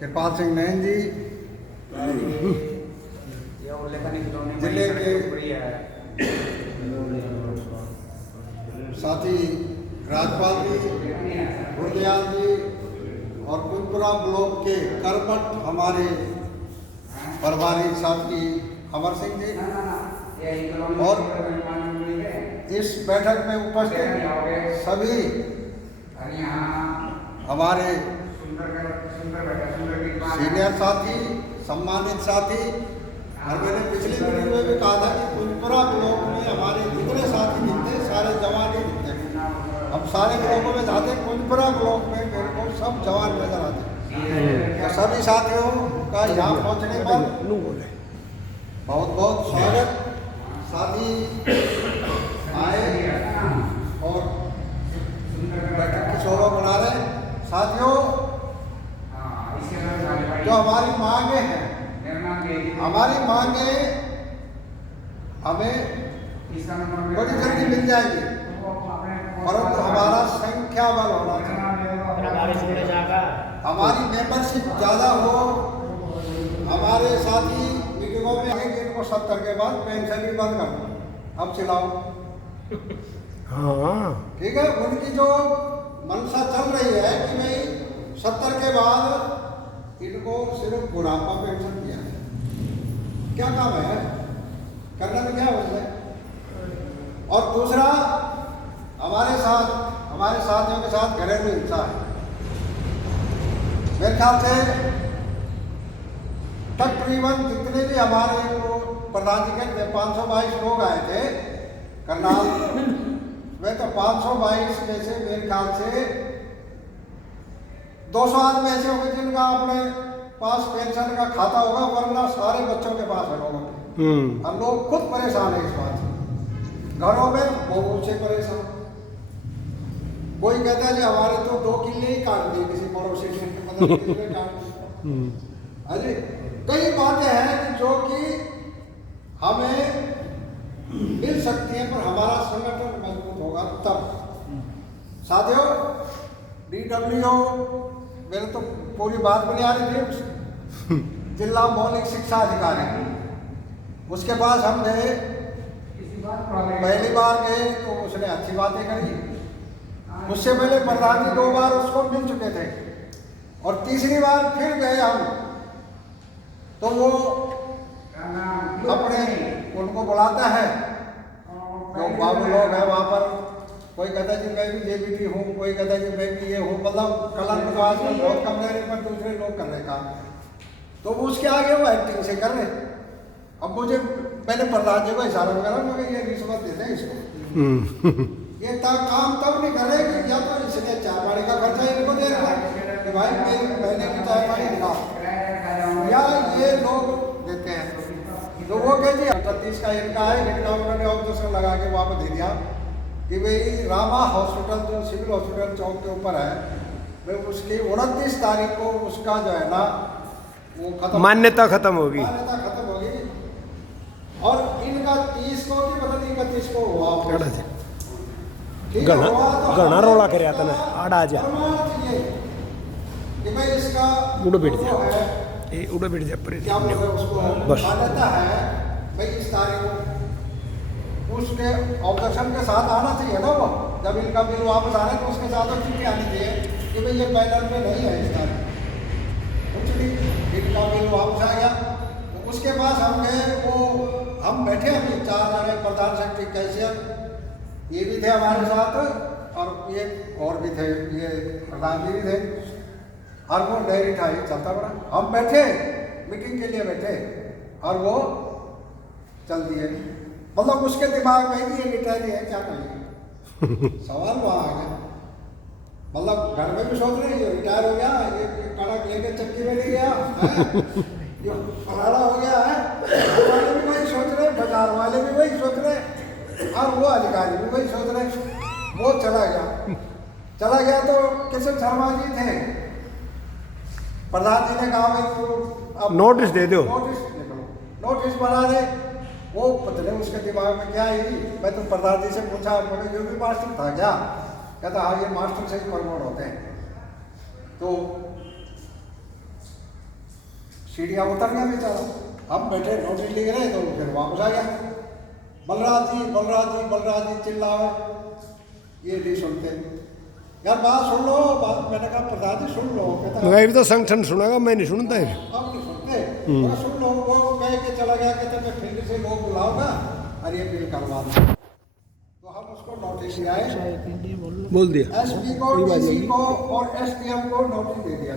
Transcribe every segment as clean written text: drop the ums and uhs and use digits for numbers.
कृपाल सिंह नैन जी जिले के साथी राजपाल जी, गुरदयाल जी और कुलपुरा ब्लॉक के करपट हमारे प्रभारी साथी अमर सिंह जी और इस बैठक में उपस्थित सभी हमारे सीनियर साथी, सम्मानित साथी, और मैंने पिछली वीडियो में भी कहा था कि कुलपुरा ब्लॉक में हमारे जितने साथी दिखते सारे जवान ही दिखते हैं। हम सारे ब्लॉकों में जाते, कुलपुरा ब्लॉक में मेरे को सब जवान नजर आते। तो सभी साथियों का यहाँ पहुँचने पर बहुत बहुत स्वागत। साथी आए और बैठक की शोभा बढ़ा रहे। साथियों, जो हमारी मांगे हैं, हमारी मांगे हमें बड़ी जल्दी मिल जाएगी, परंतु हमारा संख्या बल होना चाहिए। हमारी मेंबरशिप ज़्यादा हो। हमारे साथी मीटिंगों में आगे इनको 70 के बाद पेंशन भी बंद कर दो, अब चलाओ। हाँ ठीक है, उनकी जो मनसा चल रही है कि भाई 70 के बाद इनको सिर्फ बुढ़ापा पेंशन दिया है। क्या काम है, करना तो क्या होता है। और दूसरा, हमारे साथियों के साथ घरेलू हिंसा है। मेरे ख्याल से तकरीबन जितने भी हमारे प्रधान जी के 522 लोग आए थे करनाल में, तो 522 में से मेरे ख्याल से 200 आदमी ऐसे होंगे जिनका अपने पास पेंशन का खाता होगा, वरना सारे बच्चों के पास है लोगों के। और लोग खुद परेशान है इस बात से। घरों में बहू से परेशान। कोई कहता है कि हमारे तो 2 किले ही काट दिए किसी पड़ोसी ने, अरे कई बातें हैं कि जो कि हमें मिल सकती हैं, पर हमारा संगठन मजबूत होगा तब। साथियों, DWO मेरे तो पूरी बात बनी आ रही थी, जिला मौलिक शिक्षा अधिकारी, उसके पास हम गए। पहली बार गए तो उसने अच्छी बातें करी। उससे पहले प्रधान जी 2 बार उसको मिल चुके थे, और तीसरी बार फिर गए हम, तो वो अपने उनको बुलाता है। जो बाबू लोग हैं वहाँ पर, कोई कहता है जी मैं भी JBT हूँ, कोई कहता है जी मैं भी ये हूँ, मतलब कलर तो आजकल बहुत कम रह रहे, पर दूसरे लोग कर रहे काम। तो उसके आगे वो एक्टिंग से कर रहे। अब मुझे मैंने प्रधान जी को इशारा करा, मगर ये रिश्वत देते हैं इसको। ये काम तब नहीं कर रहे कि या तो इसने चाय पानी का खर्चा इनको दे रहा है कि भाई मेरी महीने की चाय पानी दिखाओ, या ये लोग देते हैं। तो वो कहे जी 38 का इनका है, लेकिन उन्होंने ऑब्जेक्शन लगा के वापस दे दिया कि भाई रामा हॉस्पिटल जो सिविल हॉस्पिटल चौक के ऊपर है, मैं उसकी 29 तारीख को उसका जो है ना वो मान्यता खत्म होगी। और इनका 30 को कि पता नहीं 31 को हुआ। घना रोला कर आता ना आड़ा जा कि भाई इसका उड़ो बैठ जा, ये उड़ो बैठ जा पर क्या बोलते हैं उसको, बस मान्यता है भाई इस तारीख को। उसके ऑब्जेक्शन के साथ आना चाहिए ना वो, जब इनका बिल वापस आ रहा है तो उसके साथ वो चिट्ठी आनी चाहिए कि भाई ये पैनल में नहीं है इस तारीख। इनका बिल वापस आ गया। तो उसके बाद हम गए, वो हम बैठे अभी 4 जने, प्रधान सेक्रेटरी कैशियर ये भी थे हमारे साथ, और ये और भी थे, ये प्रधान जी भी थे, और वो डेयरी था ये चलता बड़ा। हम बैठे मीटिंग के लिए बैठे, और वो चल दिए। मतलब उसके दिमाग में कि ये रिटायरी है, क्या करेंगे। सवाल वहाँ आ गया। मतलब घर में भी सोच रहे ये रिटायर हो गया, ये कड़क लेके चक्की में नहीं गया, ये फलाना हो गया है, वाले भी वही सोच रहे, बाजार वाले भी वही सोच रहे, और वो अधिकारी भी वही सोच रहे। वो चला गया तो किशन शर्मा जी थे, प्रधान जी ने कहा भाई तो अब नोटिस दे दो, नोटिस बना दे। वो पता नहीं उसके दिमाग में क्या आई। मैं तो प्रधान जी से पूछा, मैंने जो भी मास्टर था क्या, कहता हाँ ये मास्टर से ही प्रमोट होते हैं। तो सीढ़ियाँ उतर गया बेचारा। हम बैठे नोटिस लिख रहे तो फिर वापस आ गया। बलराज जी बलराज जी बलराज जी चिल्लाए, ये नहीं सुनते। यार बात सुन लो, बात। मैंने कहा प्रधान जी सुन लो। कहता मैं भी तो संगठन सुनागा, मैं नहीं सुनता है। अब नहीं सुनते। बोला सुन लो। वो कह के चला गया, कहते मैं फील्ड से लोग बुलाऊंगा और ये बिल करवा दो। तो हम उसको नोटिस लाए, बोल दिया एसपी को, डीसी को और एसडीएम को नोटिस दे दिया।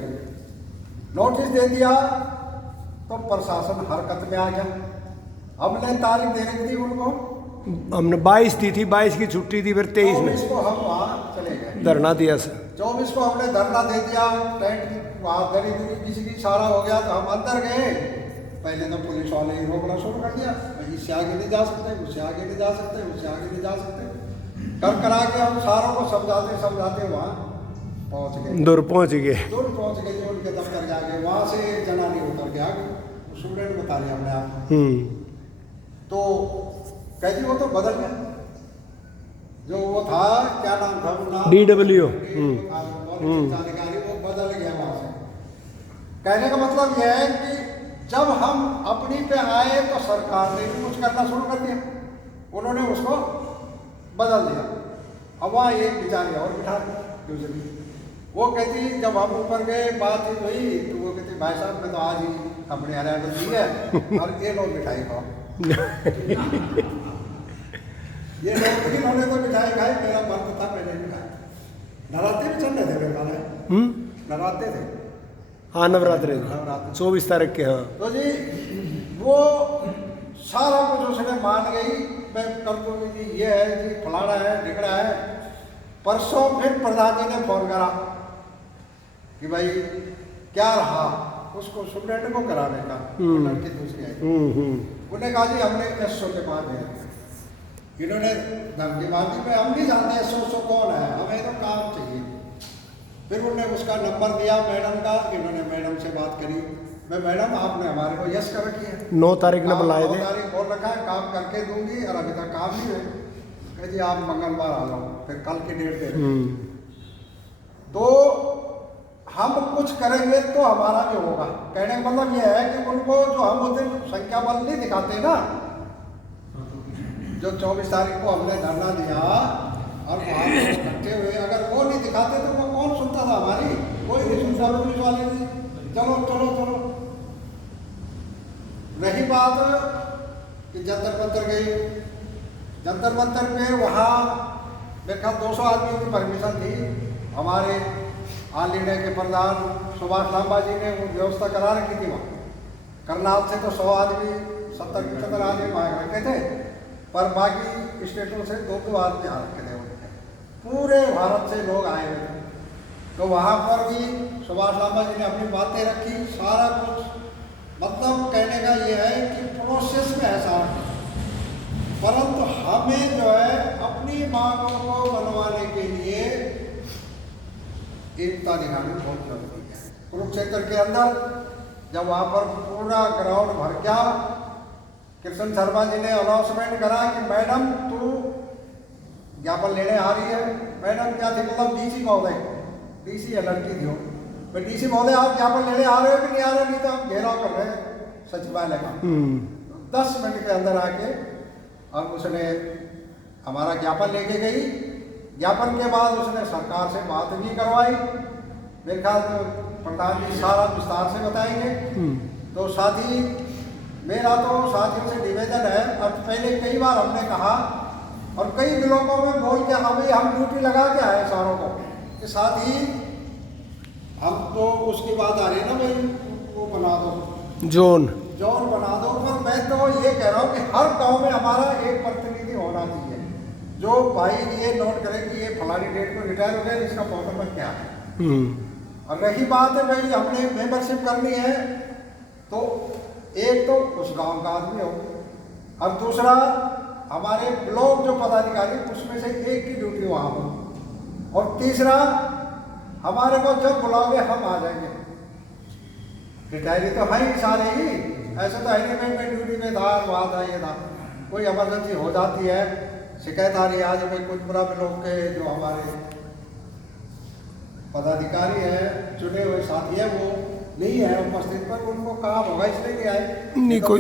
नोटिस दे दिया तो प्रशासन हरकत में आ गया। हमने तारीख दे रही थी उनको, हमने 22 दी थी, 22 की छुट्टी थी, फिर 23 में 24 को हम वहाँ चले गए। धरना दिया सर। 24 को हमने धरना दे दिया। टेंट वहाँ दरी दूरी किसी की सारा हो गया तो हम अंदर गए। पहले तो पुलिस वाले ही रोकना शुरू कर दिया, इससे आगे नहीं जा सकते, उससे आगे नहीं जा सकते, उससे आगे नहीं जा सकते। कर करा के हम सारों को समझाते समझाते वहाँ पहुँच गए। दूर पहुंच गए। दूर पहुँच गए जो उनके दफ्तर जा गए। वहाँ से एक जनानी उतर के आ गई, स्टूडेंट बता रही हमने आपको। तो कहती वो तो बदल गया, जो वो था क्या नाम था वो नाम DW। जानकारी वो बदल गया वहाँ से। कहने का मतलब यह है कि जब हम अपनी पे आए तो सरकार ने भी कुछ करना शुरू कर दिया, उन्होंने उसको बदल दिया। अब वहाँ एक बेचारी और बिठा दूसरी। वो कहती जब हम ऊपर गए बातचीत हुई तो वो कहती भाई साहब मैं तो आज ही अपने अराइवल दी है और ये लोग मिठाई खाओ। ये लोग इन्होंने तो मिठाई खाई, मेरा मन था मैंने भी खाई। नवरात्रे भी चल रहे थे मेरे वाले, नवरात्रे थे। हाँ नवरात्रे 24 तारीख के। हाँ तो जी वो सारा कुछ उसने मान गई, मैं कर दूंगी जी, ये है जी, फलाना है ढिकड़ा है। परसों फिर प्रधान जी ने फोन करा कि भाई क्या रहा, उसको स्टूडेंट को कराने का। लड़की दूसरी आई, उन्होंने कहा जी हमने एसओ के पास है। इन्होंने धमकी मार दी, मैं हम नहीं जानते एसओ कौन है, हमें तो काम चाहिए। फिर उन्होंने उसका नंबर दिया मैडम का, इन्होंने मैडम से बात करी। मैं मैडम आपने हमारे को यस कर रखी है, 9 तारीख ने बुलाए थे। 9 तारीख बोल रखा है, काम करके दूंगी और अभी तक काम नहीं है। कह जी आप मंगलवार आ जाओ, फिर कल की डेट दे। तो हम कुछ करेंगे तो हमारा भी होगा। कहने का मतलब यह है कि उनको जो हम उस दिन संख्या बल नहीं दिखाते ना, जो 24 तारीख को हमने धरना दिया और वहाँ इकट्ठे हुए, अगर वो नहीं दिखाते तो वो कौन सुनता था हमारी? कोई नहीं सुनता, पुलिस वाले नहीं। चलो चलो चलो। रही बात कि जंतर मंतर गई, जंतर मंतर पे वहाँ मेरे ख्याल 200 आदमी की परमिशन थी। हमारे ऑल इंडिया के प्रधान सुभाष लांबा जी ने वो व्यवस्था करा रखी थी। वहाँ करनाल से तो 100 आदमी 70-75 आदमी वहाँ रखे थे, पर बाकी स्टेटों से 2-2 आदमी आ रखे थे। पूरे भारत से लोग आए हुए थे। तो वहाँ पर भी सुभाष लांबा जी ने अपनी बातें रखी, सारा कुछ। मतलब कहने का ये है कि प्रोसेस में है सारा, परंतु हमें जो है अपनी मांगों को मनवाने के लिए एकता दिखानी बहुत जरूरी है। कुरुक्षेत्र के अंदर जब वहाँ पर पूरा ग्राउंड भर गया, कृष्ण शर्मा जी ने अनाउंसमेंट करा कि मैडम तू ज्ञापन लेने आ रही है। मैडम क्या थी, मतलब डीसी महोदय, डीसी है लड़की थी। मैं डीसी महोदय आप ज्ञापन लेने आ रहे हो कि नहीं आ रहे? नहीं तो हम घेराव कर रहे हैं सचिवालय का। 10 मिनट के अंदर आके और उसने हमारा ज्ञापन लेके गई। ज्ञापन के बाद उसने सरकार से बात भी करवाई। मेरे ख्याल प्रधान जी सारा विस्तार से बताएंगे। तो साथी मेरा तो साथियों से निवेदन है, अब पहले कई बार हमने कहा और कई ब्लॉकों में बोल के अभी हम ड्यूटी लगा के आए सारों को कि साथ ही हम तो उसकी बात आ रही है ना भाई वो बना दो जोन बना दो। पर मैं तो ये कह रहा हूँ कि हर गांव में हमारा एक प्रतिनिधि होना चाहिए जो भाई ये नोट करे कि ये फलानी डेट को रिटायर हो गया, इसका प्रॉब्लम क्या है। और रही बात है भाई हमने मेंबरशिप करनी है तो एक तो उस गांव का आदमी हो और दूसरा हमारे ब्लॉक जो पदाधिकारी उसमें से एक की ड्यूटी वहाँ हो और तीसरा हमारे को जब बुलाओगे हम आ जाएंगे। रिटायरी तो है ही सारे ही, ऐसा तो है मैं ड्यूटी में था वहाँ था ये था, कोई इमरजेंसी हो जाती है, शिकायत आ रही है आज में कुछ बुरा ब्लॉक के जो हमारे पदाधिकारी हैं चुने हुए साथी हैं वो नहीं है उपस्थित, पर उनको काम होगा इसलिए नहीं आए। नहीं कोई